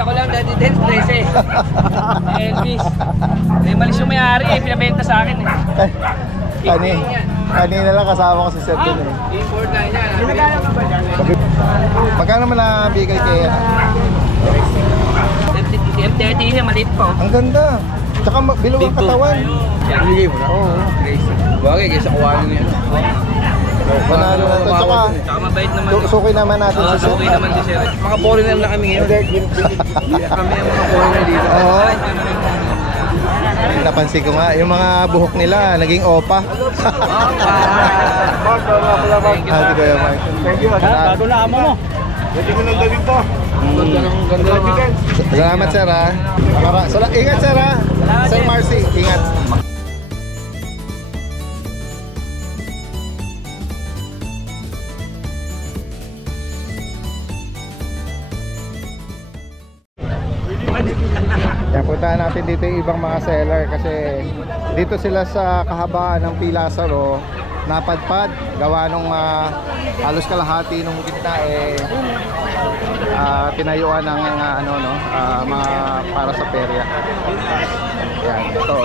Pinabenta ko lang Daddy Dance 13. Elvis. Eh, malis yung may-ari eh. Pinabenta sa akin eh. Kanina lang kasama ko si Sir Tin eh. Import na yan. Ginagana ka ba dyan? Magkano man nabigay kay M30 siya, maliit pa. Ang ganda. Tsaka bilog ang katawan. Binigay mo na? Oo. Bagay, kaysa kuwanin niya. Panalo na ito. Tsaka mabait naman. suki naman natin si Sir. Suki naman si Sir. Mga foreigner na kami ngayon. Kami yung mga foreigner dito. Oo. Napansin ko nga, yung mga buhok nila naging opa. Ate Kuya Mark. Thank you. Bago na amo mo. Pwede mo nang dalhin to. Ganda naman. Salamat sir ha. Ingat sir ha. Sir Marcy, ingat. Yan, puntahan natin dito yung ibang mga seller kasi dito sila sa kahabaan ng Pilasaro napadpad gawa nung halos kalahati nung gitna eh tinayuan ng mga para sa perya. Yan, ito.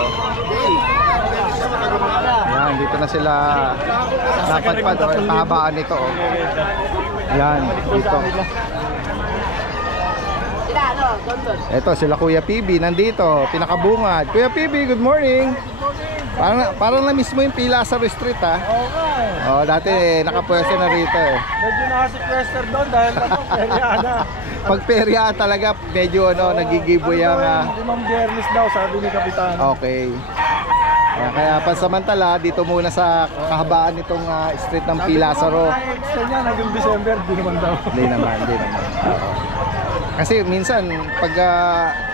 Yan, dito na sila napadpad yung kahabaan nito. Yan, dito. Ito sila Kuya PB nandito, pinakabungad. Kuya PB, good morning. Parang na-miss mo yung Pilasaro Street ha. Okay. Oh, dati nakapwesto na rito eh. Medyo naka-sequester doon dahil naka-perya na. Pag perya talaga medyo nagigiboy ang Limang biyernes daw sabi ni Kapitan. okay. Kaya pansamantala dito muna sa kahabaan nitong street ng Pilasaro. Gusto niya hanggang December, di naman daw. Hindi naman. Kasi minsan pag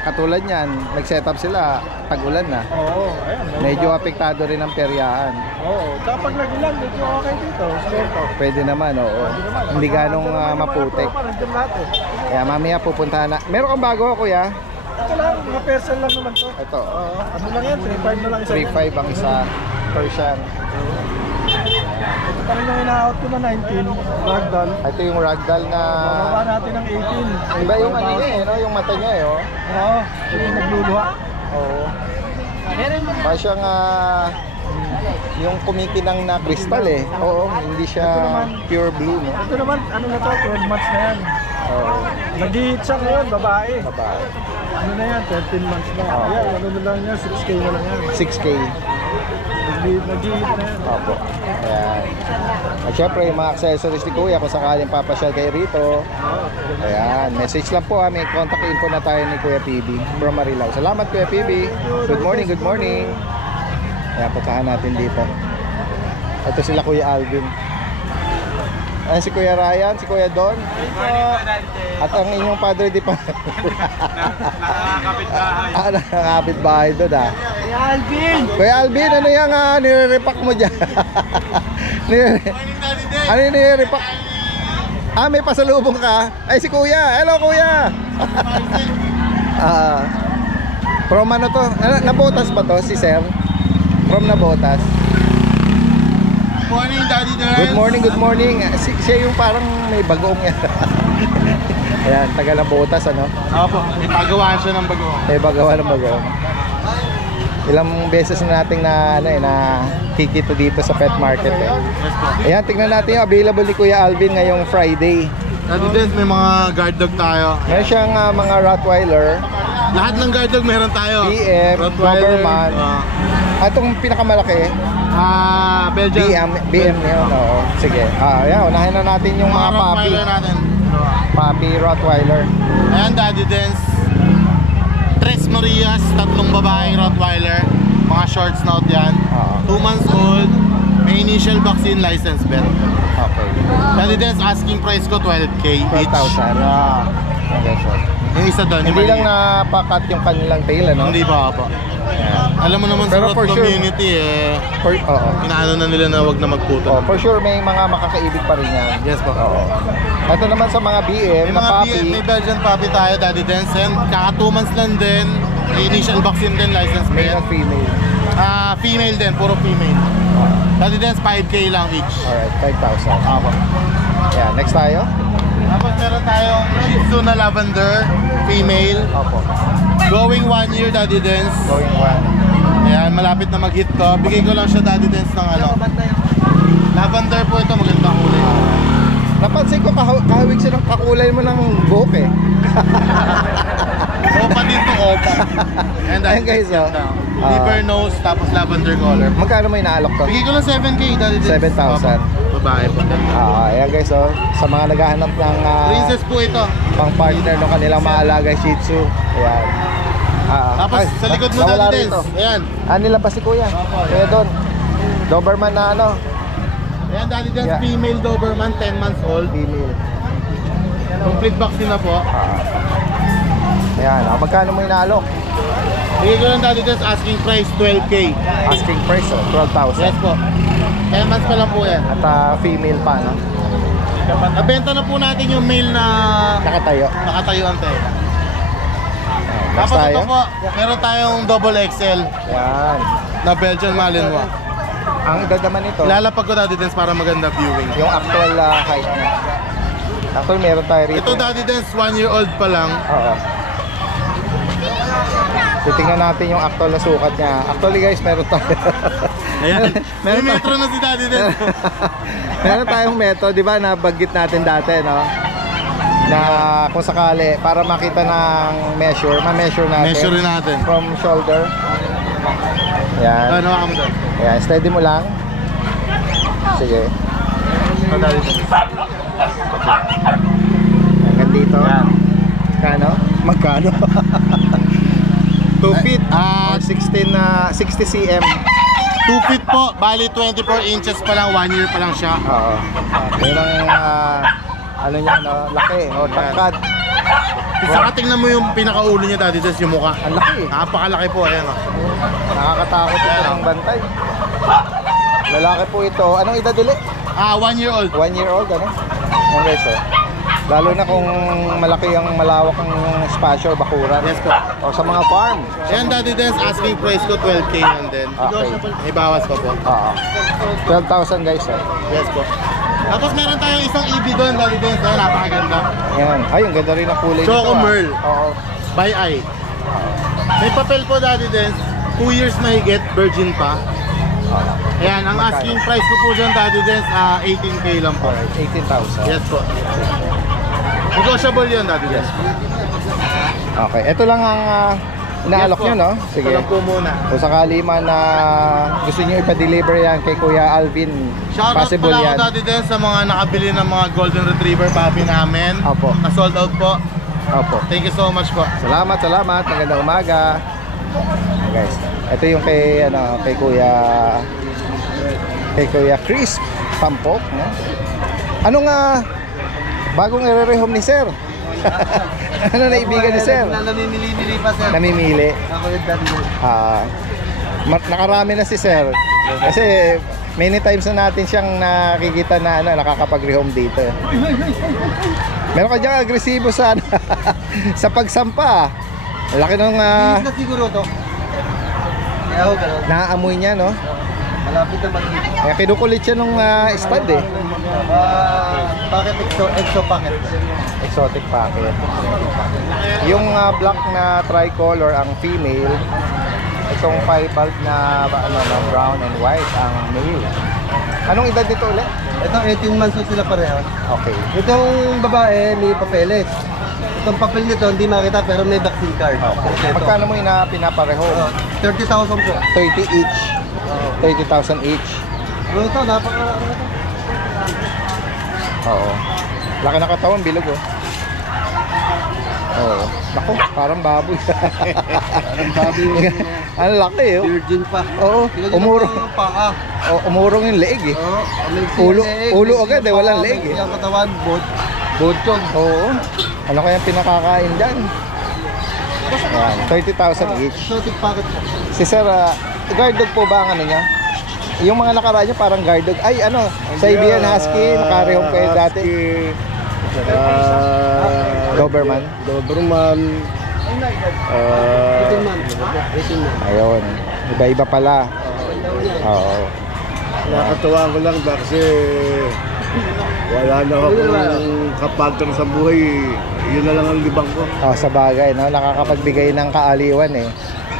katulad niyan, nag-set up sila, tag-ulan na. Oo, ayan. Medyo apektado rin ang peryahan. Oo, kapag nag-ulan, medyo okay dito. Smento. Pwede naman, oo. Hindi ganong maputik. Nandiyan lahat eh. Kaya mamaya pupuntahan na. Meron kang bago, kuya? Ito lang, mga person lang naman to. Ito. Oo, ano lang yan, 3.5 na lang isa. 3.5 ang isa. Persian. Ito pa rin yung ina-out ko na 19, ragdoll. Ito yung ragdoll na... Bababa natin ng 18. Iba yung ano niya eh, no? Yung mata niya eh, oh. Oo, yung nagluluha. Oo. Parang siyang yung kumikinang na crystal eh. Oo, hindi siya pure blue, no? Ito naman, ano na to, 12 months na yan. Oo. Nag-hit siya ngayon, babae. Babae. Ano na yan, 13 months na. Ayan, ano na lang yan, 6K na lang yan. 6K. Nag-hit na yan. Opo. Ayan. At syempre, yung mga accessories ni Kuya, kung sakaling papasyal kayo rito. Ayan. Message lang po may contact info na tayo ni Kuya PB from Marilao. Salamat Kuya PB. Good morning, good morning. Ayan, puntahan natin dito. Ito sila Kuya Alvin. Ayan si Kuya Ryan, si Kuya Don. At ang inyong padre di pa. Nakakapit bahay doon ah. Kuya Alvin! Kuya Alvin, ano yung nire-repack mo dyan? Ano yung nire-repack? May pasalubong ka? Ay si Kuya, hello Kuya! From ano to? Nabotas ba to si Sir? From Nabotas. Morning, Daddy Dance. Good morning, good morning. Siya yung parang may bagong yan. Ayan, taga Nabotas ano? Opo, ipagawaan siya ng bago. May bagawa ng bagong. Ilang beses na nating na kikito dito sa pet market eh. Yes po. Ayan, tignan natin yung available ni Kuya Alvin ngayong Friday. Daddy Dance, may mga guard dog tayo. Meron siyang mga Rottweiler, Lahat ng guard dog meron tayo. BM, Doberman. Itong pinakamalaki, Belgian. BM yun, oo. Sige, ayan, unahin na natin yung mga puppy. Rottweiler natin. Puppy Rottweiler. Ayan, Daddy Dance. Tres Marias, tatlong babaeng Rottweiler. Mga short snout yan. 2 months old. May initial vaccine license bet. Okay. Daddy Dance, asking price ko 12K each. 12,000. Okay, so. Yung isa doon, Hindi lang napakat yung kanilang tail, ano? Hindi pa po. Alam mo naman Pero sa for Rot sure, community Oo. inaano na nila na wag na magputol. For sure may mga makakaibig pa rin yan. Yes po. Oo. Ito naman sa mga BM May na mga puppy. may Belgian puppy tayo, Daddy Dance, and kaka 2 months lang din. May initial vaccine din, license Male bet. at female. Female din, puro female. Daddy Dance, 5K lang each. Alright, 5,000. Yeah, next tayo. Tapos meron tayong Shih Tzu na lavender, female. Opo. Going 1 year, Daddy Dance. Going one. Ayan, malapit na mag-hit to. Bigay ko lang siya, Daddy Dance, ng ano. Lavender po ito, magandang kulay. Napansin ko kahawig siya ng kakulay mo ng buhok eh. Opa din to, opa. And Ayan guys, oh. Liver nose, tapos lavender color. Magkano mo inaalok to? Bigay ko lang 7K, Daddy Dance. 7,000. Babae po. Ayan guys, oh. Sa mga naghahanap ng Princess po ito. pang partner ng kanilang maalagang Shih Tzu. Ayan. Tapos sa likod mo, nawala Daddy rito. Dance. Ayan. Nila pa si Kuya. Kuya Don. Doberman na ano, Ayan, Daddy Dance, Yeah. female Doberman, 10 months old. female. Complete vaccine na po. Ayan, magkano mo inaalok? Bigay ko lang, Daddy Dance, asking price 12K. Asking price, 12,000. Yes po. 10 months pa lang po yan. At female pa, no? Nabenta na po natin yung male na Nakatayo. nakatayo ang tela. Next Tapos tayo. ito po, meron tayong double XL Ayan. na Belgian Malinois. Ang edad naman ito, Lalapag ko, Daddy Dance, para maganda viewing. yung actual height niya. Actual meron tayo rito. Ito, Daddy Dance, 1 year old pa lang. Oo. Titingnan natin yung actual na sukat niya. Actually guys, meron tayo. Ayan. May Meron metro na si Daddy Dance. Meron tayong metro, di ba, nabanggit natin dati, no? Na kung sakali, para makita ng measure, ma-measure natin. Measure natin. From shoulder. Ayan. Ano ka mo doon? Ayan, steady mo lang. Sige. Ito, Daddy Dance. Hanggang dito. Ayan. Magkano? Magkano? 2 feet. Ah, 60 cm. 2 feet po, bali 24 inches pa lang, 1 year pa lang siya. Oo. Yun ang ano niya, no? Laki. O, tangkad. Saka tingnan mo yung pinakaulo niya, Daddy Dance, yung mukha. Ang laki. Napakalaki po, ayan o. Nakakatakot ito ng bantay. Lalaki po ito. Anong edad ulit? 1 year old. 1 year old, ano? Ang guys, oh. Lalo na kung malaki ang malawak ang espasyo, bakuran. Yes po. O sa mga farm. Ayan, Daddy Dance, asking price ko 12K lang din. Okay. May bawas pa po. Oo. 12,000 guys, oh. Yes po. Tapos meron tayong isang EB doon, Daddy Dance. Ayan, napakaganda. Ayan. Ay, ang ganda rin ang kulay nito. Choco Merl. Oo. By eye. May papel po, Daddy Dance. 2 years mahigit, virgin pa. Ayan, ang asking price ko po dyan, Daddy Dance, 18K lang po. Alright, 18,000. Yes po. Negotiable yun, Daddy Dance. Okay, ito lang ang inaalok Yes po. nyo, no? Sige. Ito lang po muna. Kung sakali man na gusto nyo ipa-deliver yan kay Kuya Alvin, Shoutout possible pala yan. ako, Daddy Dance, sa mga nakabili ng mga Golden Retriever puppy namin. Opo. Na sold out po. Opo. Thank you so much po. Salamat, salamat. Magandang umaga. Guys, ito yung kay Kuya Chris Pampok, no? Anong bagong ire-rehome ni Sir? Ano na ibigan ni Sir? Namimili pa, sir. Namimili. Ako yung Daddy Dance. Nakarami na si Sir. Kasi many times na natin siyang nakikita na nakakapag-rehome dito. Meron ka diyang agresibo sa sa pagsampa. Laki nung Bilis na siguro to. Kaya ako gano'n. naaamoy niya, no? Malapit na mag-hit. Kaya kinukulit siya nung stud eh. Packet exo packet. Exotic packet. Yung black na tricolor ang female. Itong piebald na brown and white ang male. Anong edad nito ulit? Ito 18 months na sila pareho. Okay. Itong babae may papeles. Itong papel nito hindi makita pero may vaccine card. Okay. Magkano mo pinapareho? 30,000 po. 30 each. 30,000 each. Ano ito? Napaka... Oo. Laki na katawan, bilog oh. Oo. Naku, parang baboy. Ang laki oh. Virgin pa. Oo. Tingnan niyo Umurong. ang paa. Umurong yung leeg eh. Oo. Ulo agad eh, walang leeg eh. Yung katawan, bodchog. Oo. Ano kayang pinakakain dyan? Ayan, 30,000 each. Exotic packet po. Si Sir, guard dog po ba ang ano niya? Yung mga nakaraan niya parang guard dog. Ay ano, Siberian Husky, nakarehome kayo dati. Doberman. Doberman. 18 months. 18 months. Ayun. Iba-iba pala. Oo. Nakatawa ko lang kasi Wala na akong kapantner sa buhay. Yun na lang ang libang ko. Oh, sa bagay, no? Nakakapagbigay ng kaaliwan eh.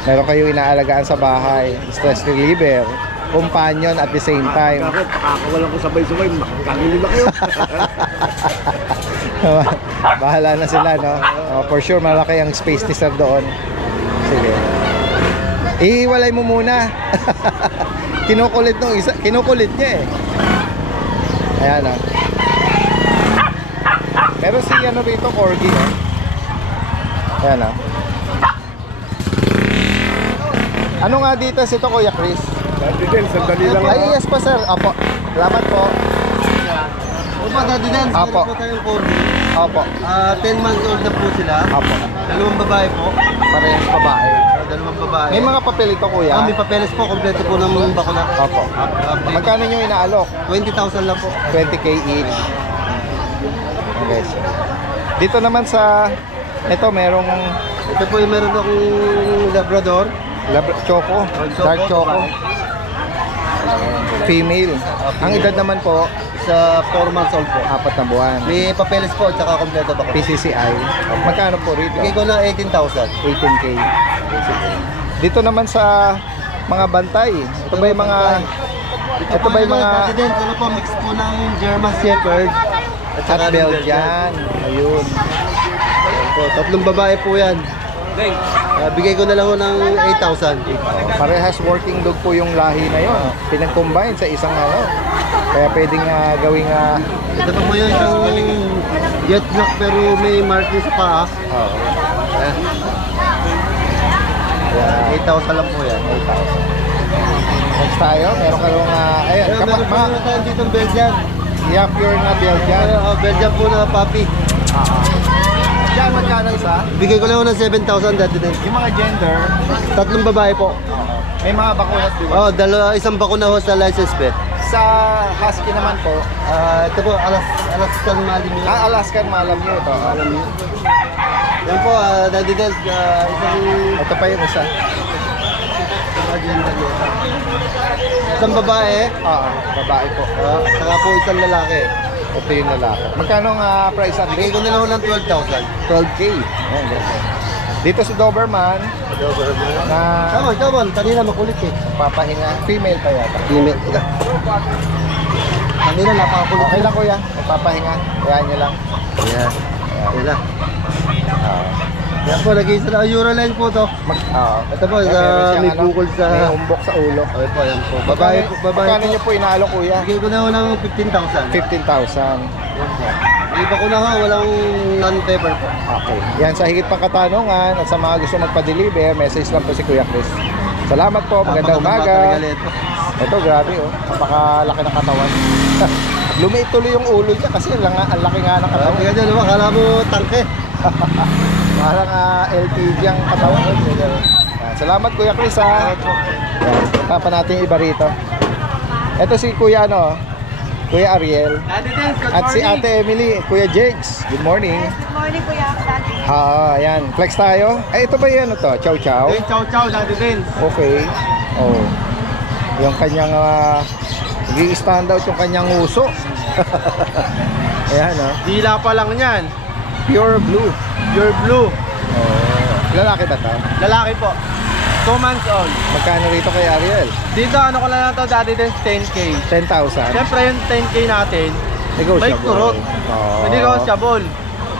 Meron kayo inaalagaan sa bahay, stress reliever, companion at the same time. Bakit? Pakakawalan ko sabay-sabay. Makakangili na kayo. Bahala na sila, no? Oh, for sure, malaki ang space ni sir doon. Sige. Ihiwalay mo muna. Kinukulit nung isa, kinukulit niya eh. Ayan, oh. Meron si ano rito, corgi, oh. Ayan, oh. Ano nga dito ito, Kuya Chris? Dati din, sandali lang. Ay, yes po, sir. Apo. Salamat po. Opo, Daddy Dance, Apo. meron po tayong corgi. Opo. 10 months old na po sila. Apo. Dalawang babae po. Parehas babae. Dalawang babae. May mga papel ito, Kuya? May papeles po, kompleto po ng bakuna. Opo. Magkano nyo inaalok? 20,000 lang po. 20K each. Okay, sir. Dito naman sa... Ito, merong Ito po yung meron akong Labrador. choco. Dark choco. Female. Ang edad naman po, Sa 4 months old po. 4 na buwan. May papeles po at saka kompleto bakuna. PCCI. Magkano po rito? Bigay ko na 18,000. 18K. Dito naman sa mga bantay. Ito ba yung mga... Ito ba yung mga... Dati din, ano po, mix po ng German Shepherd At Belgian. Ayun. Ayan po, tatlong babae po yan. Bigay ko na lang ho ng 8,000. Parehas working dog po yung lahi na yun. Pinag-combine sa isang ano. Kaya pwedeng gawing... Ito pa po yun, isang jet black pero may marking sa paa. Oo. Ayan, 8,000 lang po yan. 8,000. Next tayo, meron ka lang... ayan, Meron kapat po na tayo dito Belgian. Yeah, pure na Belgian. Belgian po na puppy. Diyan, magkano isa? Bigay ko lang ho ng 7,000 dati din. Yung mga gender, Tatlong babae po. may mga bakunat din. Isang bakuna ho sa license pet. Sa Husky naman po, Ito po, Alaskan Malamute. Alaskan Malamute ito. Yan po, Daddy Del, isang Ito pa yung isa. gender niya. Isang babae, Babae po. saka po isang lalaki. Ito yung lalaki. Magkano ang price at Bigay ko na lang ng 12,000. 12K. Ayan, ganito. Dito sa Doberman, na Come on, kanina makulit eh. papahinga. Female pa yata. Limit. Kanina napakakulit. Okay lang kuya, papahinga. Ayan nyo lang. Ayan. Ayan lang. Yan po, nag-iisa na. Euroline po to. Ito po, may bukol sa... May umbok sa ulo. Okay po, yan po. Babae po, babae Magkano po. nyo po inaalok kuya? Bigay ko na ho ng 15,000. 15,000. Iba ko na ho, walang non-paper po. Okay. Yan, sa higit pang katanungan at sa mga gusto magpa-deliver, message lang po si Kuya Chris. Salamat po, magandang umaga. Ito, grabe oh. Napakalaki ng katawan. Lumiit tuloy yung ulo niya kasi ang laki nga ng katawan. Kaya dyan naman, kala mo tangke. Parang LTG ang katawan. Yan. Salamat Kuya Chris ha. Yan, tapa natin yung iba rito. Ito si Kuya ano, Kuya Ariel. At si Ate Emily, Kuya Jakes. Good morning. Good morning, Kuya Daddy. Ayan, flex tayo. Ay, ito ba yan ito? Chow chow? Chow, Daddy Dance. Okay. Oh. Yung kanyang nag-i-stand out yung kanyang uso. Ayan oh. Dila pa lang yan. Pure blue. Pure blue. Oh. Lalaki ba to? Lalaki po. 2 months old. Magkano rito kay Ariel? Dito, ano ko lang na to, Daddy Dance, 10K. 10,000. Siyempre yung 10K natin, Negotiable. bike turot. Oh. Hindi negotiable.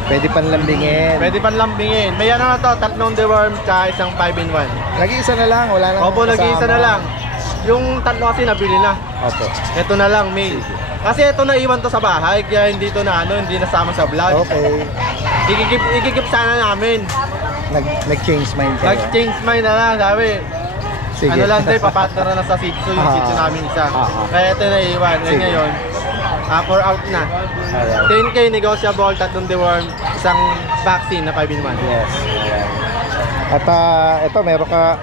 Pwede panlambingin. Pwede panlambingin. May ano na to, 3 deworm tsaka isang 5-in-1. Nag-iisa na lang, wala nang Opo, nag-iisa na lang. Yung 3 kasi nabili na. Opo. Ito na lang, male. Kasi ito na iwan to sa bahay, kaya hindi to na ano, hindi nasama sa vlog. Okay. Ikikip sana namin. Nag-change mind kayo. Nag-change mind na lang, sabi. Sige. Ano lang tayo, papartner na sa Sitsu, yung Sitsu namin isa. Kaya ito na iwan. Sige. Ngayon, for out na. Ayan. 10K negotiable, 3 deworm, isang vaccine na 5-in-1. Yes. Ayan. At ito, meron ka.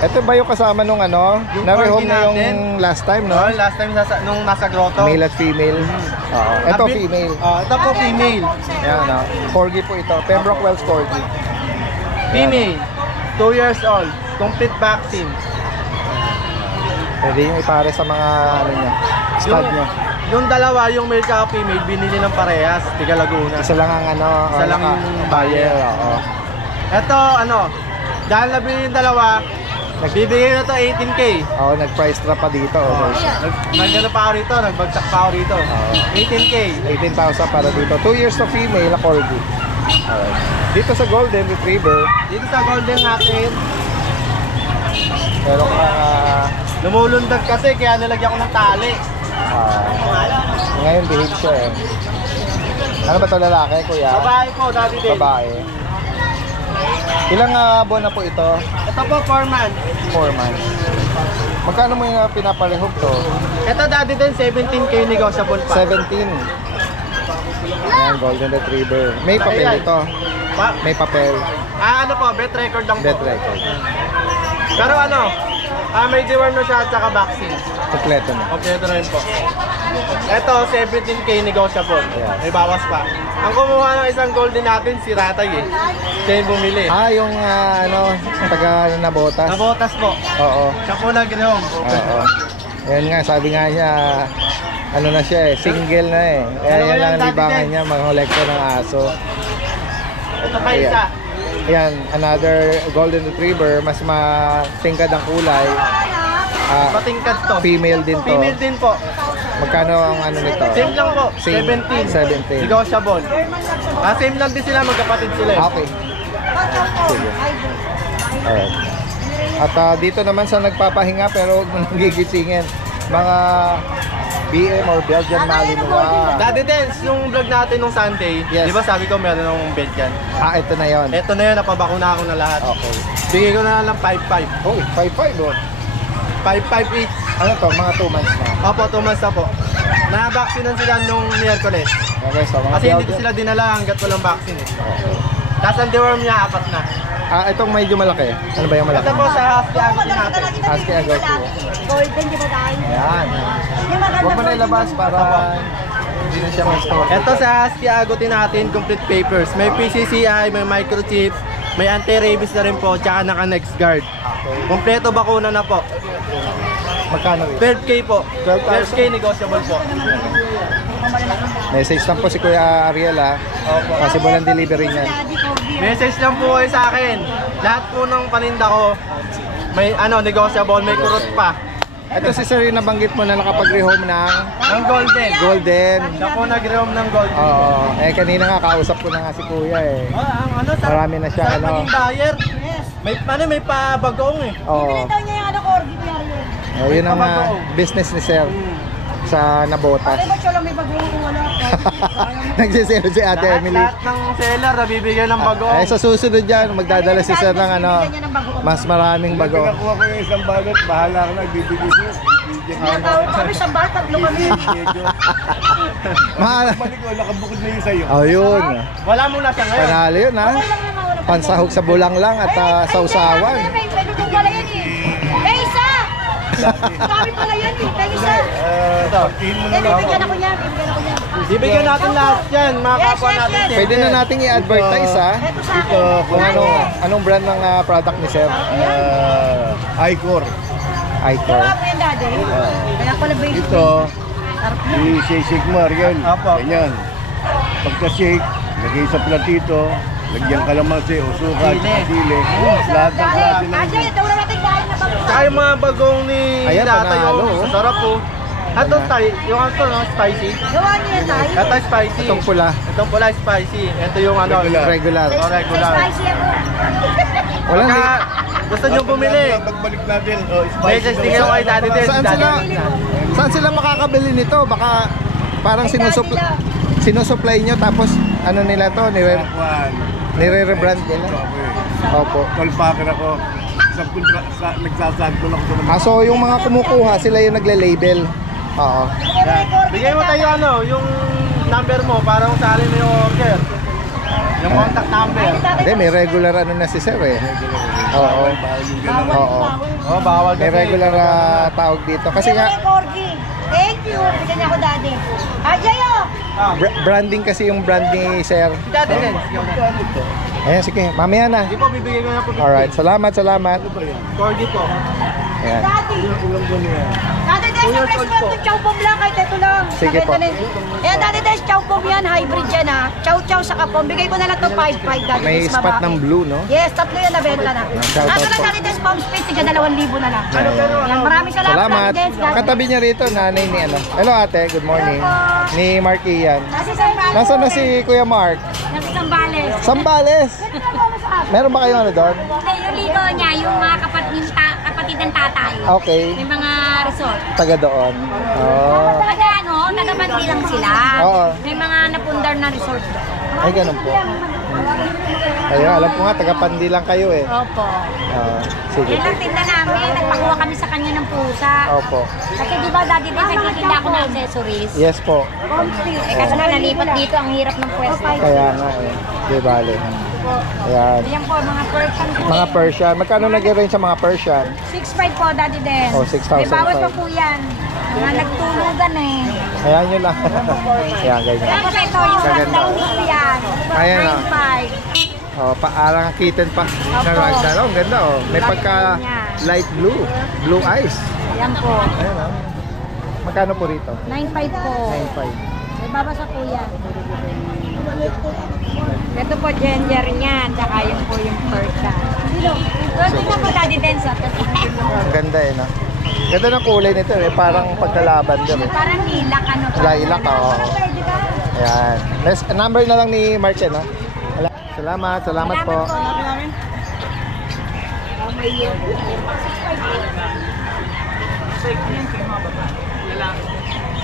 Ito ba yung kasama nung ano? Yung Na-rehome corgi na yung natin. last time, no? No, last time nung nasa grotto. Male at female. Oo. Ito female. Ito po female. Ayan, no? Corgi po ito. Pembroke Wells Corgi. Female. 2 years old. Complete vaccine. Pwede yung ipare sa mga ano niya. Stud niya. yung dalawa, yung male at female, binili ng parehas, tiga Laguna. Isa lang ang ano, Isa lang yung buyer. Oo. Ito, dahil nabili yung dalawa, nagbibigay na to 18K. Oo, nag-price drop pa dito. Nagano pa ako rito, nagbagsak pa ako rito. 18K. 18,000 para dito. 2 years to female, na corgi. Alright. Dito sa Golden Retriever, Dito sa golden natin, meron ka lumulundag kasi kaya nilagyan ko ng tali. ngayon behave siya eh. Ano ba ito lalaki, kuya? Babae po, dati din. Babae. Ilang buwan na po ito? Ito po, 4 months. 4 months. Magkano mo yung pinapalihog to? Ito dati din, 17K negotiable pa. 17. Ayan, Golden Retriever. May papel ito. May papel. Ano po, bet record lang po. Bet record. Pero may deworm na siya at saka vaccine. Kompleto na. Kompleto na rin po. Ito, 17K negotiable. Yes. May bawas pa. Ang kumuha ng isang golden natin, si Ratay eh. Siya yung bumili. Yung taga Nabotas. Nabotas po. Oo. Siya po nag-rehome. Oo. Ayan nga, sabi nga niya, ano na siya eh, single na eh. Yan lang ang libangan niya, mga kolektor ng aso. Ito pa isa. Ayan, another Golden Retriever, mas matingkad ang kulay. Matingkad to. Female din to. Female din po. Magkano ang ano nito? Same lang po. Same. 17. 17. Negotiable. Same lang din sila, magkapatid sila eh. Okay. Sige. Alright. At dito naman sa nagpapahinga pero huwag mo nang gigisingin. Mga BM or Belgian Malinois. Daddy Dance, yung vlog natin nung Sunday, Yes. di ba sabi ko meron ng Belgian? Ito na yon. Ito na yun, napabakuna ko na lahat. Okay. Bigay ko na lang 5-5. Oh, 5-5 oh. 5-5 each. Ano to? Mga 2 months na. Opo, 2 months na po. Na-vaccinean sila nung Miyerkules. Okay, so mga Kasi hindi ko Belgian. sila dinala hanggat walang vaccine eh. Okay. Tapos ang deworm niya, 4 na. Itong medyo malaki. Ano ba yung malaki? Ito po sa Husky Agouti natin. Husky Agouti. Golden, di ba tayo? Ayan. Huwag mo na ilabas para hindi na siya ma-store. Ito sa Husky Agouti natin, complete papers. May PCCI, may microchip, may anti-rabies na rin po, tsaka naka-next guard. Kompleto bakuna na po. Magkano rin? 12K po. 12,000. 12K negotiable po. Message lang po si Kuya Ariel ha. Possible ang delivery niyan. Message lang po kayo sa akin. Lahat po ng paninda ko, may negotiable, may kurot pa. Ito si Sir yung nabanggit mo na nakapag-rehome ng Ng golden. Golden. Siya po nag-rehome ng golden. Oo. Kanina nga kausap ko na nga si Kuya eh. Marami na siya, Sa maging buyer. May pabagong eh. Oo. Daw niya yung corgi niya yun. Yun ang business ni Sir sa Nabotas. Ano ba siya lang may bagong wala? Nagsiselo si Ate Emily. Lahat ng seller nabibigyan ng bagong. Sa susunod dyan, magdadala si Sir ng mas maraming bago. Pagkakuha ko yung isang balot, bahala ka na, bibigay siya. Natawag kami sa bar, 3 kami. Mahal. Balik ko, nakabukod na yun sa'yo. Oh, yun. Wala muna siya ngayon. Panalo yun ha. Pansahog sa bulang lang at sausawan. May dudong pala yan eh. May isa! Kami pala yan eh. May isa. Pagkihin mo na lang. Bibigyan ako niyan. Bibigyan natin lahat yan, mga kapwa natin. Pwede na nating i-advertise ha. Ito sa Ito, akin. Kung anong brand ng product ni Sir. Icor. Icor. Wala po yan dati. Kaya pala ba yung Ito, si Sigmar yan. Apo. Ganyan. Pagka-shake, lagay sa platito, lagyan kalamansi o suka, tsaka sili. Lahat ng klase ng... Kasi ito wala natin dahil na bago. Tsaka yung mga bagong ni Ayan, Tatay, panalo, oh. Sarap po. Ito yung spicy. Gawa niya yan tayo. Ito spicy. Itong pula. Itong pula spicy. Ito yung Regular. regular. Spicy ako. Walang Pagka gusto nyo bumili, Pagbalik natin, message din kayo kay Daddy din. Saan sila makakabili nito? Baka parang sinusupply nyo tapos ano nila to, nire-rebrand nila. Opo. Callpacker ako. Nagsasagto lang ko naman. So yung mga kumukuha, sila yung nagle-label. Oo. Bigay mo tayo yung number mo para kung saan mo yung order. Yung contact number. Hindi, may regular ano na si Sir eh. Oo. Oo. Oh, bawal May kasi. regular tawag dito. Kasi nga, Thank you. Bigyan niya ako, daddy. Ajay, oh! Branding kasi yung brand ni Sir. Dati din. Ayan, sige. Mamaya na. Hindi po, bibigay ko na po. Alright, salamat. Corgi po. Ayan. Daddy! Daddy Des, yung press mo chow pom lang, kahit ito lang. Sige po. Ayan, Daddy Des, chow pom yan, hybrid yan ha. Chow sa kapom. Bigay ko na lang ito 5-5, Daddy May Des, spot babae. ng blue, no? Yes, tatlo yan nabenta na. Shoutout Ato lang, po. Daddy Des, pom space, tiga 2,000 na lang. Ayan. Maraming salamat, Salamat. Daddy Des. God Katabi niya rito, nanay ni ano. Hello ate, good morning. Ni Mark Ian. Nasa Sambales. Nasaan na si Kuya Mark? Nasa Sambales. Sambales. Meron ba kayong ano doon? Yung ligo niya, yung mga kapatid ng tatay. Okay. May mga resort. Taga doon. Oh. Taga ano, taga-bandi lang sila. Oo. May mga napundar na resort. Ay, ganun po. Ayun, alam ko nga, taga Pandi lang kayo eh. Opo. Sige. Yan lang tinda namin. Nagpakuha kami sa kanya ng pusa. Opo. Kasi di ba dati din nagtitinda ako ng accessories. Yes po. Eh kasi na nalipat dito, ang hirap ng pwesto. Kaya nga eh. Di bale. Ayan. Ayan po, mga Persian po. Mga Persian. Magkano nag-range sa mga Persian? 6,500 po, Daddy Den. Oh, 6,000 May bawat pa. pa po yan. Mga nagtulugan eh. Ayan yun lang. Ayan, ganyan. Tapos ito, yung Gaganda. ragdown dito yan. Ayan, ah. 9,500. Oh, parang kitten pa na Opo. ragdoll. Oh, ang ganda oh. May Light pagka blue niya. light blue. Blue eyes. Yan po. Ayan oh. Magkano po rito? 9,500 po. 9,500. May babasa po yan. Ito po ginger niya, tsaka yung po yung Persian. Tingnan po Daddy Densa. Ang ganda eh, no? Ganda ng kulay nito eh. Parang pagkalaban din eh. Parang lilac ano. Lilac, oo. Ayan. Number na lang ni Martin, no? Salamat po.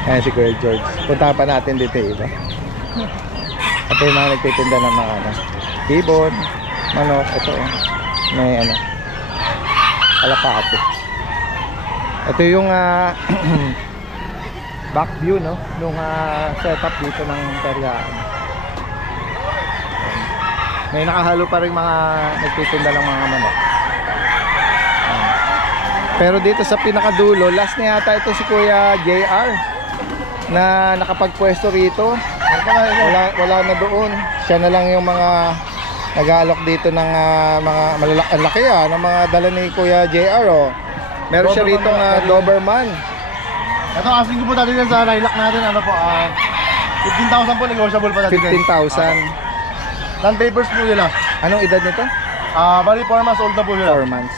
Ayan si Kuya George. Punta pa natin dito iba. Ito yung mga nagtitinda ng mga ano. Ibon, manok, ito oh. May ano. Kalapate. Ito yung back view no nung setup dito ng Periaan. May nakahalo pa rin mga nagtitinda ng mga manok. Pero dito sa pinakadulo, last na yata ito si Kuya JR na nakapagpwesto rito. Wala na doon. Siya na lang yung mga nag-aalok dito ng mga malalaki ng mga dala ni Kuya JR oh. Meron siya rito na Doberman. Ito, asking ko po dati sa lilac natin, ano po, 15,000 po, negotiable pa dati. 15,000. Non-papers po nila. Anong edad nito? Bali, 4 months old na po nila. 4 months.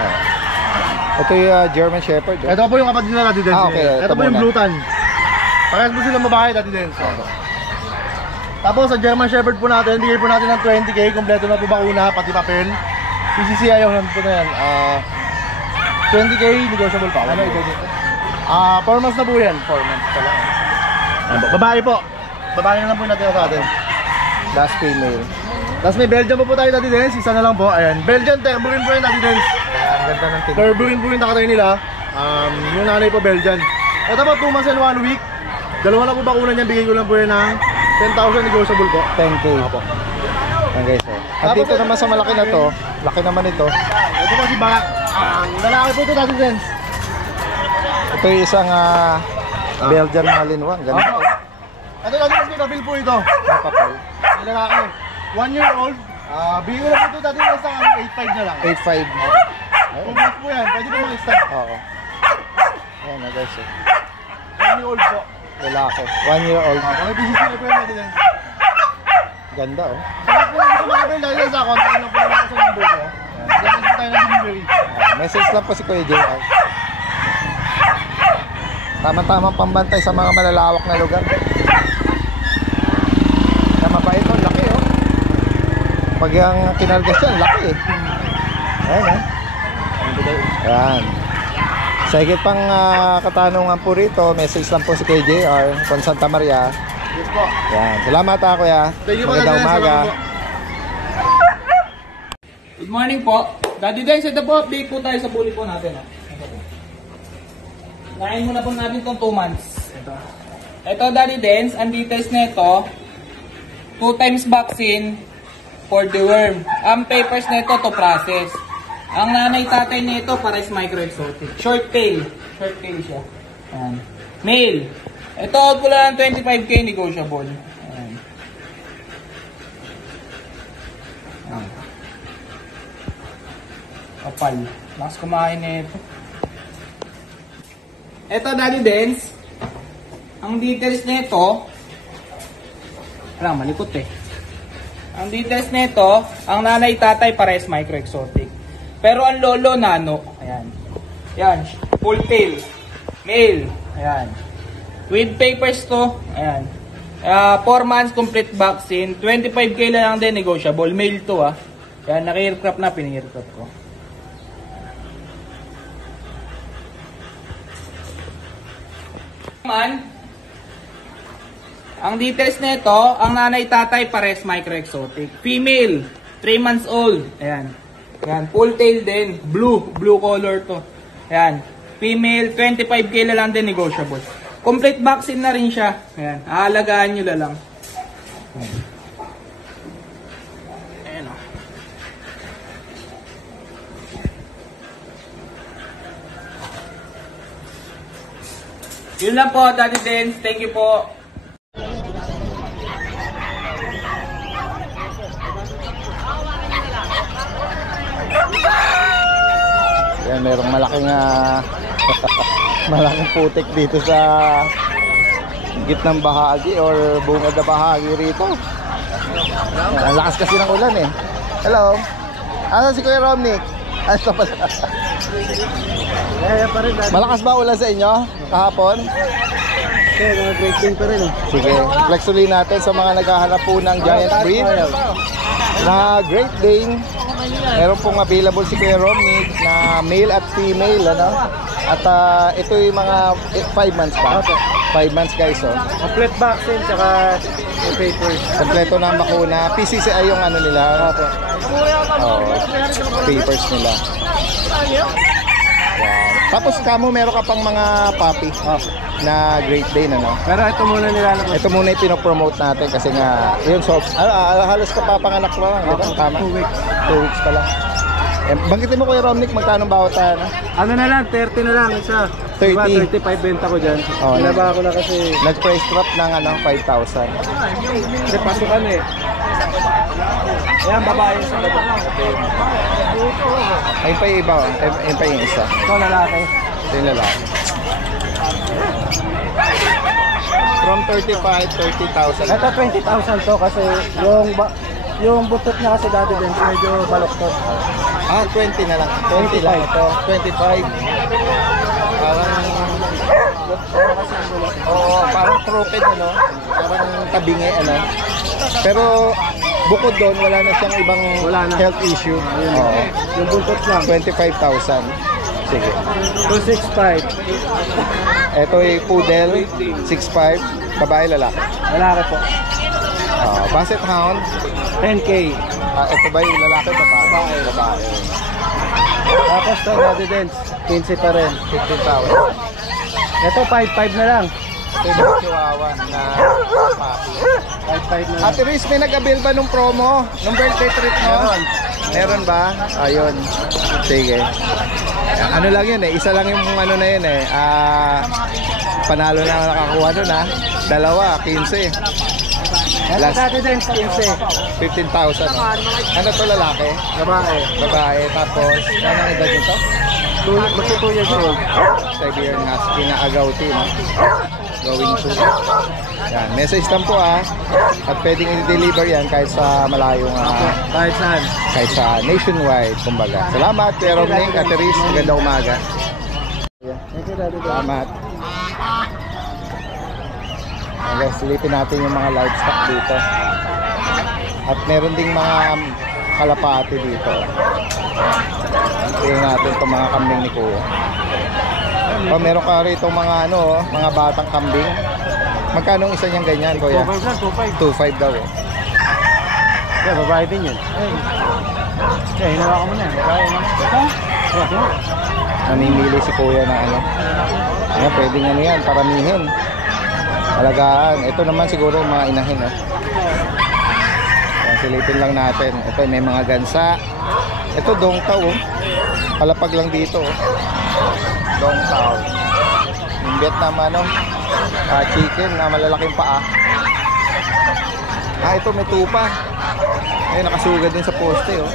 Oh. Ito yung German Shepherd. Oh. Ito po yung kapatid nila dati din. Okay, Ito po yung muna. Blue Tan. Parehas po silang babae dati din. Tapos sa German Shepherd po natin, bigay po natin ng 20k, kompleto na po bakuna, pati papel. PCCI yung po na yan. 20k, negotiable pa. Ano ito dito? 4 months na po yan. 4 months pa lang. Babae po. Babae na lang po natin sa atin. Last female. Tapos may Belgian po tayo dati din. Isa na lang po. Ayan. Belgian, Terburin po yun dati din. Ang ganda ng tingin. Terburin po yung nakatay nila. Yung nanay po Belgian. Ito po 2 months and 1 week. Dalawa na po bakuna niyan. Bigay ko lang po yun ng 10,000 negotiable po. 10k. Apo. Ang guys oh. At dito naman sa malaki na to, laki naman ito. Ito po si Barak. Lalaki po ito dati din. Ito yung isang Belgian Malinois. Ganda. Apo. Ito dati din kapil po ito. Papapal. Yung lalaki. 1 year old. Bigay ko lang po ito dati din isang 8.5 na lang. 8.5. Kung gusto po yan, pwede po mag-start. Oo. Ayan na guys oh. 1 year old po. Lalaki. 1 year old. May BCC na po yan dati din. Ganda oh. Kaya po lang gusto mag-avail dahil sa contact lang po lang sa number ko. Ganyan po tayo ng delivery. Message lang po si Kuya JR. Tama-tamang pambantay sa mga malalawak na lugar. Na mabait oh, laki oh. Pag yung kinargas yan, laki eh. Ayan eh. Ayan. Sa higit pang katanungan po rito, message lang po si Kuya JR from Santa Maria. Yes po. Ayan. Salamat Kuya. Thank you po. Magandang umaga. Good morning po. Daddy Dens, ito po, update po tayo sa bully po natin. Nain muna po natin itong 2 months. Ito Daddy Dens, ang details na ito, 2 times vaccine for the worm. Ang papers na ito to process. Ang nanay tatay nito pares micro exotic. Short tail. Short tail siya. Ayan. Male. Ito, out ko lang ng 25K, negotiable. Ayan. Ayan. Kapal. Lakas kumain na ito. Ito, Daddy Dens. Ang details nito, malikot eh. Ang details nito, ang nanay tatay pares micro exotic. Pero ang lolo nano, ayan. Yan, full tail. Male, ayan. With papers to, ayan. 4 months complete vaccine, 25K lang din negotiable. Male to ah. Yan, naka-aircraft na, pin-aircraft ko. Ang details nito, ang nanay tatay pares micro exotic. Female, 3 months old. Ayan. Ayan, full tail din. Blue color to. Ayan. Female, 25K lang din negotiable. Complete vaccine na rin siya. Ayan, aalagaan nyo lang. Ayan o. Yun lang po, Daddy Dens. Thank you po. Yan, merong malaking malaking putik dito sa gitnang bahagi or bungad na bahagi rito. Yan, ang lakas kasi ng ulan eh. Hello. Ano si Kuya Romnick? Ano pala? Malakas ba ulan sa inyo kahapon? Sige, flex ulit natin sa mga naghahanap po ng giant breed na Great Dane. Meron pong available si Kuya Romnick na male at female, ano? At ito yung mga 5 months pa. 5 months guys, oh. Complete vaccine tsaka papers. Kompleto na ang bakuna. PCCI yung ano nila. Oh, papers nila. Yan. Tapos kamo meron ka pang mga puppy na Great Dane, ano? Pero ito muna nilalabas. Ito muna yung pinopromote natin kasi nga yun, so halos kapapanganak lang, di ba? Tama? 2 weeks. 2 weeks pa lang. Eh, banggitin mo Kuya Romnick, magkano bawat ano? Ano na lang, 30 na lang isa. 30. Diba, 35 benta ko dyan. Oh, Binaba ko na kasi. Nag-price drop ng ano, 5,000. Kasi pasukan eh. Ayan, babae sa baba. Ayun pa yung iba, ayun pa yung isa. Ito lalaki. Ito yung lalaki. From 35, 30,000. Ito 20,000 to kasi yung butot niya kasi dati din medyo baloktot. Ah, 20 na lang. 20 lang ito. 25. Parang crooked, ano? Parang tabingi, ano? Pero bukod doon, wala na siyang ibang health issue. Oo. Yung buntot lang. 25,000. Sige. 265. Ito yung poodle, 6'5", babae, lalaki. Lalaki po. Basset Hound, 10K. ito ba yung lalaki, babae? Babae. Tapos to, Daddy Dens, 15 pa rin. 15,000. Ito, 5.5 na lang. Ito yung chihuahua na puppy. 5.5 na lang. Ate Riz, may nag-avail ba nung promo? Nung birthday treat mo? Meron ba? Ayun. Sige. Ano lang yun eh, isa lang yung ano na yun eh. Panalo na nakakuha nun ha. Dalawa, 15. Ito, Daddy Dens, 15. 15,000. Ano to, lalaki? Babae. Babae. Tapos, anong edad nito? Magsi 2 years old. Siberian Husky na agouti, no? Going to. Yan, message lang po At pwedeng i-deliver yan kahit sa malayong Kahit saan. kahit sa nationwide, kumbaga. Salamat, Kuya Romnick, Ate Riz, magandang umaga. Thank you, Daddy Dens. Salamat. Okay, silipin natin yung mga livestock dito. At meron ding mga kalapati dito. Tingnan natin itong mga kambing ni Kuya. Meron ka rito mga mga batang kambing. Magkano isa niyang ganyan, Kuya? 2.5 daw eh. Yeah, babae din yun. Okay, hinawa ko muna. Babae naman. Namimili si Kuya na Ayan, pwedeng yan, paramihin. Alagaan. Ito naman siguro mga inahin. Ayan, silipin lang natin. Ito may mga gansa. Ito dongtaw. Palapag lang dito. Dongtaw. Yung Vietnam chicken na malalaking paa. Ito may tupa. Ay, nakasugad din sa poste, oh.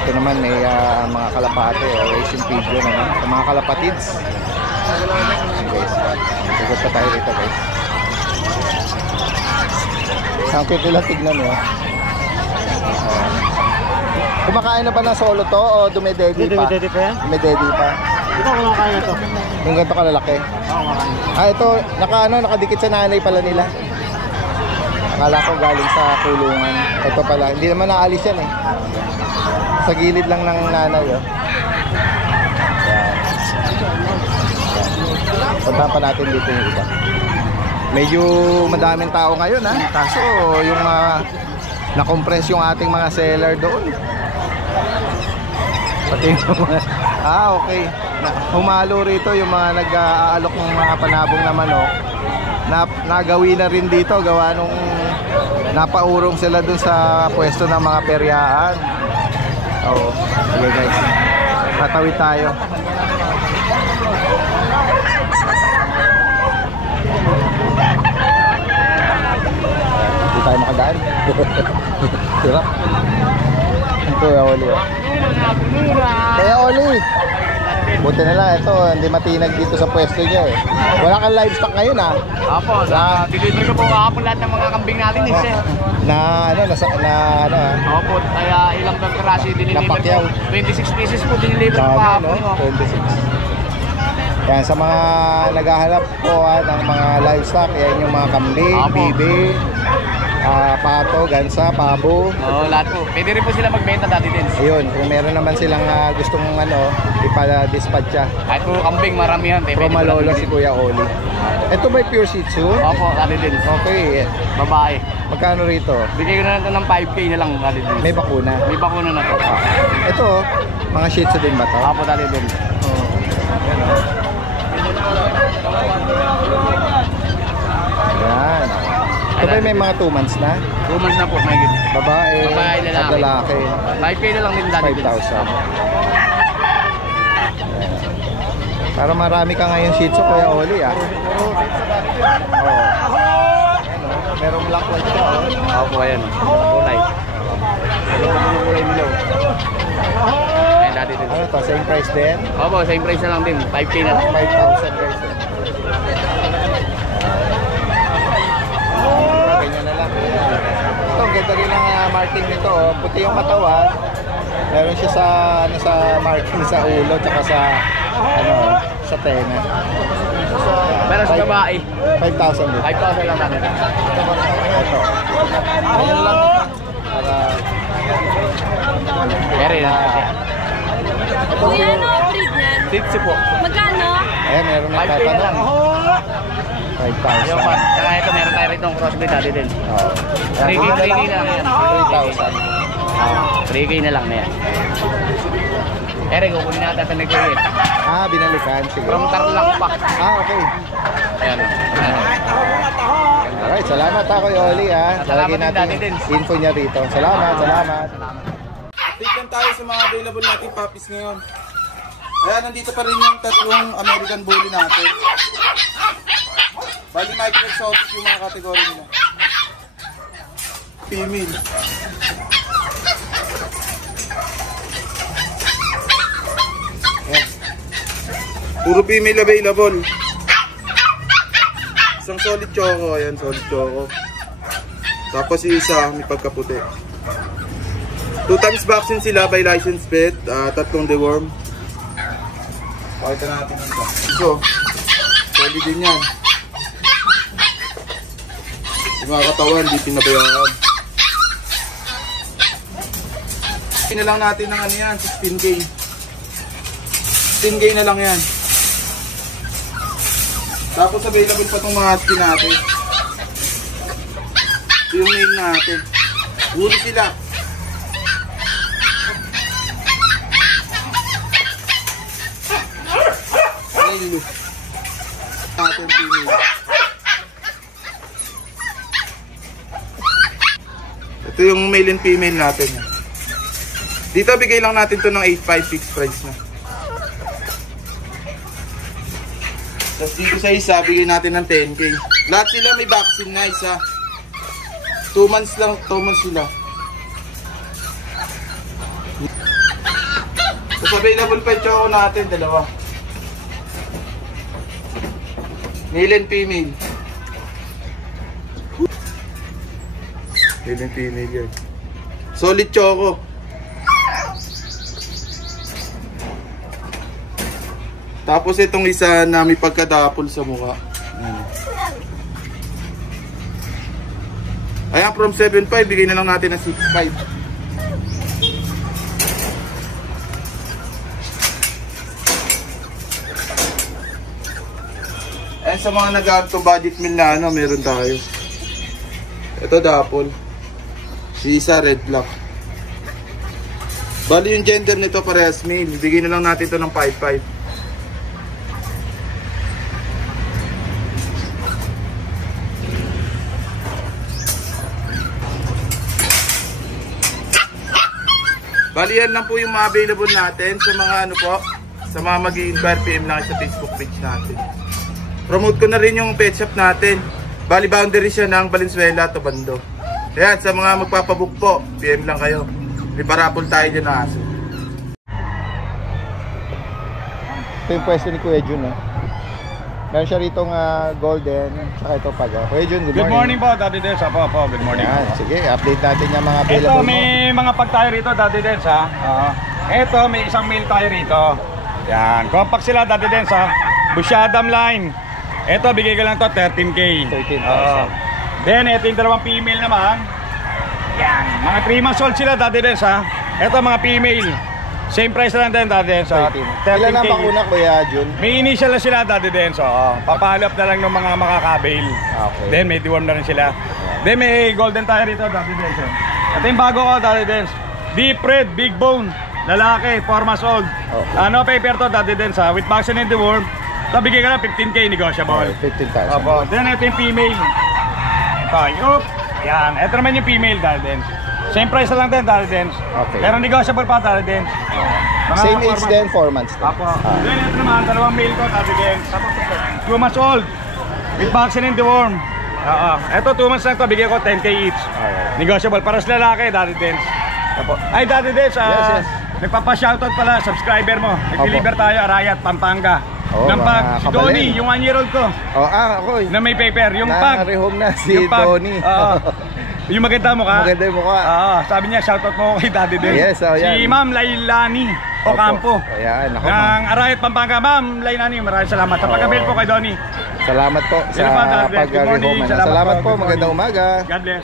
Ito naman may mga kalapate, racing pigeon, sa mga kalapatids. Ayan, guys, tugot pa tayo dito, guys. Ang cute nila tignan, oh. Kumakain na ba ng solo to o dumededi pa? Dumededi pa yan? Dumededi pa. Ito ko lang kaya ito. Yung ganito kalalaki? Oo, makain. Ito, nakadikit sa nanay pala nila. Akala ko galing sa kulungan. Ito pala, hindi naman naalis yan eh. Sa gilid lang ng nanay, oh. Puntahan pa natin dito yung iba. Medyo madaming tao ngayon, ha? Kaso yung na-compress yung ating mga seller doon. Pati yung mga... okay. Humalo rito yung mga nag-aalok ng mga panabong na manok. Nagawi na rin dito. Gawa nung napaurong sila dun sa pwesto ng mga peryaan. Oo. Okay guys. Tatawid tayo. Hindi tayo makadaan. Hirap. Ito ya Oli. Kaya Oli, buti na lang ito, hindi matinag dito sa pwesto niya eh. Wala kang livestock ngayon ha? Apo, deliver ko po kahapon lahat ng mga kambing natin eh. Opo, kaya ilang pagkarasi diniliver Napakyaw. ko. 26 pieces po diniliver ko kahapon. 26. Yan, sa mga naghahanap po ng mga livestock, yan yung mga kambing, Apo. bibi, pato, gansa, pabo. Oo, lahat po. Pwede rin po sila magbenta dati din. Ayun, kung meron naman silang gustong ipa-dispatch siya. Kahit po kambing, maramihan. Pro Malolo si Kuya Oli. Ito ba pure Shih Tzu? Opo, dati din. Okay. Babae. Magkano rito? Bigay ko na ito ng 5K na lang dati din. May bakuna. May bakuna na to. Ito, mga Shih Tzu din ba to? Opo, dati din. Yan. Ito ba may mga 2 months na? 2 months na po, may gid. Babae, Babae, at lalaki. 5K na lang din dati din. 5,000. Para marami ka ngayon Shih Tzu, Kuya Oli ah. Merong black white siya, oh. Opo, ayan. Kulay. Kulay nilo. Ayan, dati din. Ano to, same price din? Opo, same price na lang din. 5K na lang. 5,000 guys. Ganyan na lang. Ito, ang ganda rin ang marking nito, oh. Puti yung katawan. Meron siya sa marking sa ulo, tsaka sa tenga. Pero sa babae, 5,000 din. 5,000 lang natin. Ito. Ganyan lang. Para... Eri na. Kuya, ano ang breed niyan? Titsi po. Magkano? Ayan, meron 5K na lang. nagtatanong. Ayaw 5,000. pa. Saka ito, meron tayo rito ng crossbreed dati din. Oh. 3K na lang yan. 3,000. 3K na lang na yan. Eri, kukunin natin ito nag-create. Binalikan. Sige. From Tarlac pa. Okay. Ayan. Alright, salamat ako Oli ha. Salamat Lalagyan din natin dati din. info niya rito. Salamat. Update lang tayo sa mga available nating puppies ngayon. Kaya nandito pa rin yung tatlong American Bully natin. Bali micro exotic yung mga kategory nila. Female. Ayan. Puro female available. Isang solid choco. Ayan, solid choco. Tapos yung isa, may pagkaputi. 2 times vaccine sila by licensed vet. 3 deworm. Pakita natin ito. So, solid din yan. Yung mga katawan, di pinabayaan. Pinalang natin ng ano yan, 16K. 16K na lang yan. Tapos available pa itong mga husky natin. Ito yung main natin. Huli sila. Male. Natin female. Ito yung male and female natin. Dito bigay lang natin to ng 8.5 fixed price na. Tapos dito sa isa, bigyan natin ng 10K. Lahat sila may vaccine na isa. 2 months lang, 2 months sila. Tapos available pa yung choco natin, dalawa. Male and female. Male and female yan. Solid choco. Tapos itong isa na may pagkadapol sa mukha. Ayan, from 7.5, bigay na lang natin ng 6.5. Ayan, sa mga nag-to budget meal na ano, meron tayo. Ito dapol. Si isa red black. Bali yung gender nito parehas male. Bigay na lang natin ito ng 5.5. Bali yan lang po yung mga available natin sa mga ano po, sa mga mag-i-inquire PM lang sa Facebook page natin. Promote ko na rin yung pet shop natin. Bali boundary siya ng Valenzuela to Bando. Ayan, sa mga magpapabook po, PM lang kayo. May parapol tayo dyan na aso. Ito yung pwesto ni Kuya Jun, eh. Meron siya rito golden, saka ito pag. Kuya Jun, Good morning po, Daddy Dens. Apo, good morning. Yan, sige, update natin yung mga Ito, available mo. may mga pag tayo rito, Daddy Dens, ha. Ito, may isang male tayo rito. Yan, compact sila, Daddy Dens, ha. Bushadam line. Ito, bigay ko lang to 13K. 13,000. Then, ito yung dalawang female naman. Yan, mga 3 months old sila, Daddy Dens, ha. Ito, mga female. Same price lang din, Daddy Dens, ha. 13. Ilan ang bakuna, Kuya Jun? May initial na sila, Daddy Dens, papalo up na lang ng mga makakabail. Okay. Then may deworm na rin sila. Then may golden tayo rito, Daddy Dens. Ito yung bago ko, Daddy Dens. Deep red, big bone, lalaki, 4 months old. Okay. Ano paper to, Daddy Dens, with vaccine and deworm. Tabigay ka lang 15K negotiable. 15,000. Opo. Then ito yung female. Ito, yup. Yan, ito naman yung female, Daddy Dens. Same price na lang din, Daddy Dens. Okay. Pero negotiable pa, Daddy Dens. Same age din, 4 months din. Apo. Then ito naman, dalawang male ko, Daddy Dens. 2 months old. With vaccine and deworm. Ito 2 months lang to, bigyan ko 10K each. Alright. Negotiable para sa lalaki, Daddy Dens. Apo. Ay, Daddy Dens, Yes. nagpapa-shoutout pala, subscriber mo. Nag-deliver tayo, Arayat, Pampanga. Oo, Ng mga pag, si kabalin. Donnie, yung 1-year-old ko, Oh, ako eh. na may paper, yung pag. Na-rehome na si yung pag, Donnie. yung maganda mo ka. Maganda yung mukha. Sabi niya, shoutout mo kay Daddy Dens. Yes, yan. Si Ma'am Lailani Ocampo. Ayan, ako Ng Arayat, Pampanga. Ma'am Lailani, maraming salamat. Sa pag-avail po kay Donnie. Salamat po sa Yan naman, Daddy Dens. Good morning. pag-rehome. Salamat Salamat po. po, Good magandang morning. umaga. God bless.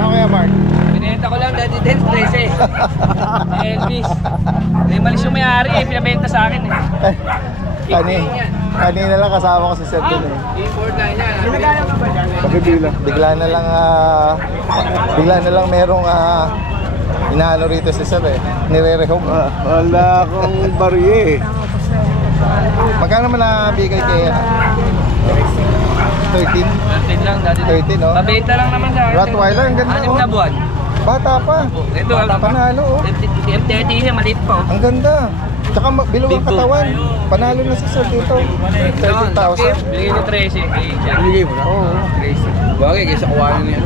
Ano kaya, Mark? Binenta ko lang Daddy Dens, 13. Elvis. May malis yung may-ari eh, pinabenta sa akin eh. Kanina lang kasama ko si Sir dun eh. Import na yan. Bigla na lang merong inaano rito si Sir eh. Nire-rehome. Wala akong barye. Magkano man nabigay kay 13? 13 lang Daddy Dens. 13, oh. Pabenta lang naman sa akin. Rottweiler, ang ganda, 6 oh. na buwan. Bata pa. Ito, Panalo oh. M30 siya, maliit pa oh. Ang ganda. Tsaka bilog ang Big bone. katawan. Panalo na si Sir dito. 13,000. Bigay ko 13. Bigay mo na? Oo. 13. Bagay, kaysa kuwanan niya.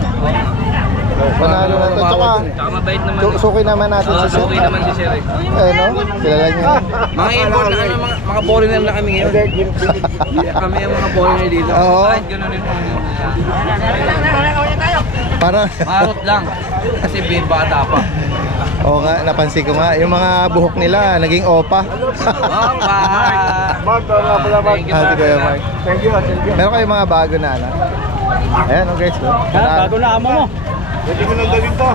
Panalo na to. Tsaka Tsaka mabait naman. suki naman natin Oo, si Sir. suki naman si Sir eh. Eh no? Kilala niyo. Mga import na kami, mga foreigner na kami ngayon. Kami ang mga foreigner dito. Oo. Kahit gano'n rin po. Para Marot lang. Kasi bata pa. Oo nga, napansin ko nga. Yung mga buhok nila, naging opa. Opa! Thank you, Sige Kuya Mark. Thank you. Meron kayong mga bago na ano? Ayan, oh guys. Oh. Bago na amo mo. Pwede mo nang gawin to.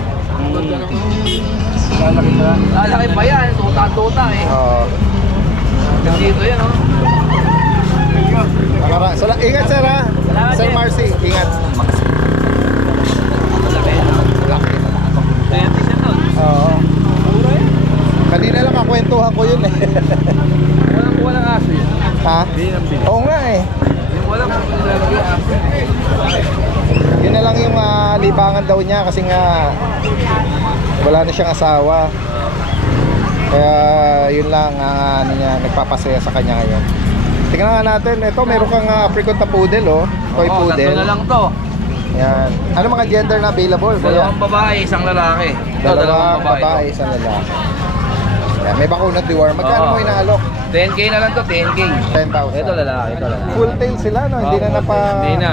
Lalaki pa yan. Tuta-tuta eh. Oo. Dito yan oh. Ingat Sir ha. Sir Marcy, ingat. Laki. Kaya siya to. Oo. Kanina lang ako Kinukwentuhan ko yun eh. Walang aso yun. Ha? Oo nga eh. Yung walang nilalagay aso. Yun na lang yung libangan daw niya kasi nga wala na siyang asawa. Kaya yun lang ano niya, nagpapasaya sa kanya ngayon. Tingnan nga natin, ito meron kang African na poodle oh. Toy poodle. Tatlo na lang to. Yan. Ano mga gender na available? Dalawang babae, isang lalaki. Ito, Dalawang babae, isang lalaki. Yan, may bakunat deworm. Magkano mo inaalok? 10k na lang to, 10k. 10,000. Ito lalaki, ito lalaki. Full tail sila no? Hindi na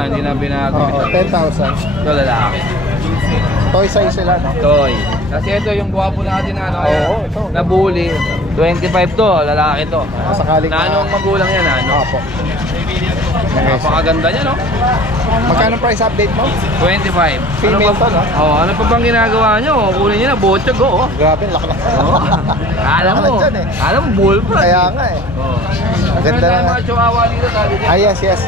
Hindi na binago. Oo, 10,000. Ito lalaki. Toy size sila no? Toy. Kasi ito yung guwapo natin na ano. Oo, ito. Nabuli. 25 to, lalaki to. Sakaling Nano ang magulang yan, ano? Opo. Napakaganda niya, no? Magkano price update mo? 25. Female to, no? Ano pa bang ginagawa nyo? Kunin nyo na, botog, oh. Grabe, laki na. Alam mo, Dyan, eh. alam mo, bullfrog. Kaya nga eh. Oh. Ang ganda Meron na. mga chihuahua dito, sabi niya. Yes.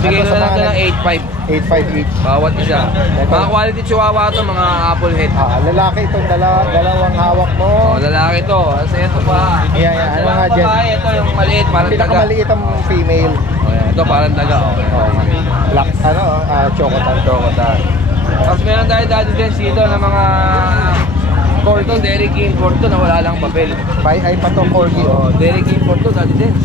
Bigay ko na lang ito ng 8.5. 858. Bawat isa. Mga quality chihuahua to, mga apple head. Lalaki itong dalawang hawak mo. Oh, lalaki to. Kasi ito pa. Yan. Ano nga dyan? Babae, ito yung maliit, parang daga. Pinakamaliit ang female. Oh, yan. Ito parang daga, oh. Black, chocotan. Tapos meron tayo dati din dito ng mga Corto, Dairy King Corto na wala lang papel. Ay pa to corgi. Oh, Dairy King Corto dati din.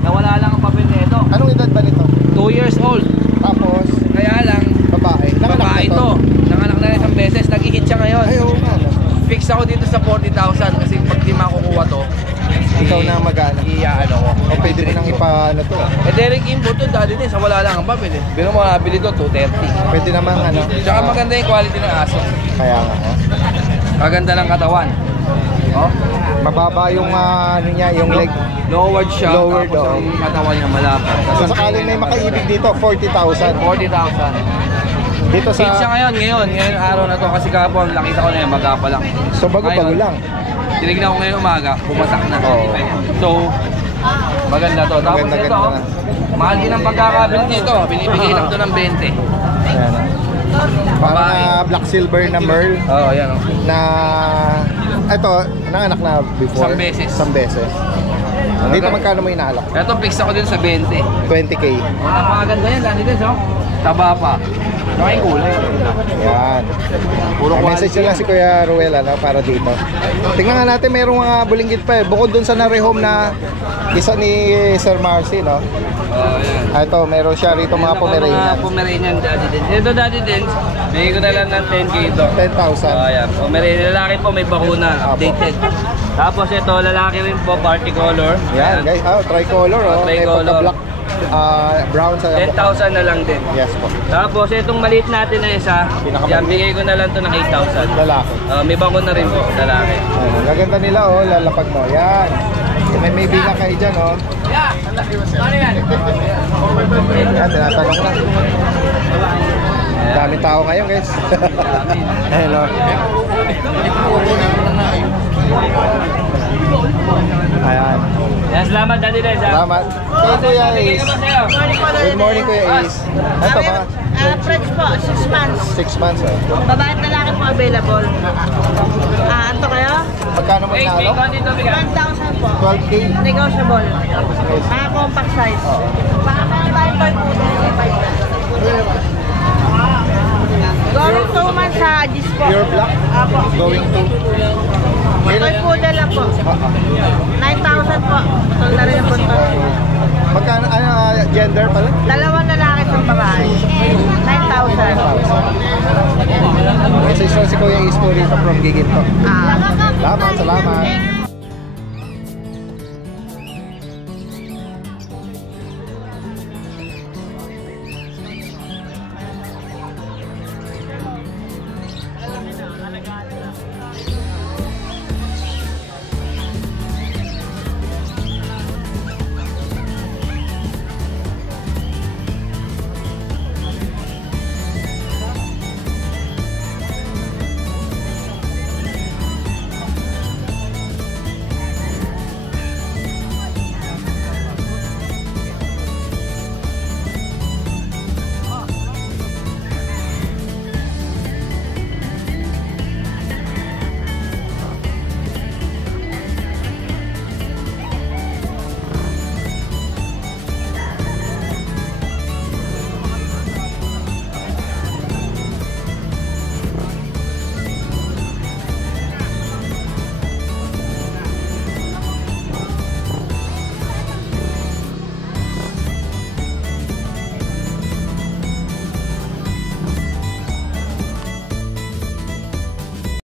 Na wala lang ang papel nito. Anong edad ba nito? 2 years old. Tapos, Kaya lang, babae. babae ito. Nanganak na isang beses, nag-hit siya ngayon. Ay, oo nga. Fix ako dito sa 40,000 kasi pag di makukuha to, Ikaw na mag-ano. Iya-ano ko. O pwede mo nang ipaano to. Eh, Derek Import to, dati din, sa wala lang ang papel eh. Bino mo nabili to, 230. Pwede namang ano. Tsaka maganda yung quality ng aso. Kaya nga. Maganda ng katawan. Oh, Mababa yung ano niya, yung leg. lowered siya, Lowered, tapos oh. ang katawan niya malapad. So sakaling may makaibig dito, 40,000. 40,000. Dito Hit siya sa... ngayon araw na to kasi kahapon nakita ko na yan, maga pa lang. So bago-bago Ngayon, lang. Tinignan ko ngayon umaga, bumasak na. Oo. So, maganda to. Tapos Maganda, ito, ganda mahal din ang pagkakabili nito. Binibigay lang to ng 20. Ayan. Parang black silver na merl Oo, yan o. na... Ito, nanganak na before. Isang beses. Dito magkano mo inaalok? Ito, fix ako din sa 20. 20k. Napakaganda yan, dati din, so. Taba pa. Saka yung kulay. Yan. Puro Message quality na lang si Kuya Ruel para dito. Tingnan nga natin, merong mga bulinggit pa eh. Bukod dun sa na-rehome na isa ni Sir Marcy, no? Oo, yan. Ito, meron siya rito mga Pomeranian. Mga Pomeranian dati din. Ito dati din, bigay ko na lang ng 10k ito. 10,000. Ayan, Pomeranian lalaki po, may bakuna, updated. Tapos ito, lalaki rin po, party color. Yan, guys. Tricolor, oh. May Tricolor. pagka-black. Brown sa... 10,000 na lang din. Yes po. Tapos itong maliit natin na isa, Pinakamaliit. yan, bigay ko na lang to ng 8,000. Lalaki. May bakuna rin po, lalaki. Ayan, gaganda nila, oh. Lalapag mo. Yan. May bilang kayo dyan, oh. Ano yan? Yan, tinatanong na. Daming tao ngayon, guys. Hello. Ayan. Yan, salamat Daddy Des. Salamat. Kaya Kuya Ace. Good morning, Kuya Ace. Ito ba? French po, 6 months. 6 months, oh. Babae at lalaki po available. Anto kayo? Magkano mo inaalok? 1,000 po. 12k. Negotiable. Compact size. Baka tayo toy poodle. Going 2 months sa Agis po. Pure black? Apo. Going to? Toy poodle lang po. 9,000 po. Tol na rin yung punto. Magkano, gender pala? Dalawang lalaki sa babae. 9,000. Message lang si Kuya Ace po rito from Giginto. Salamat.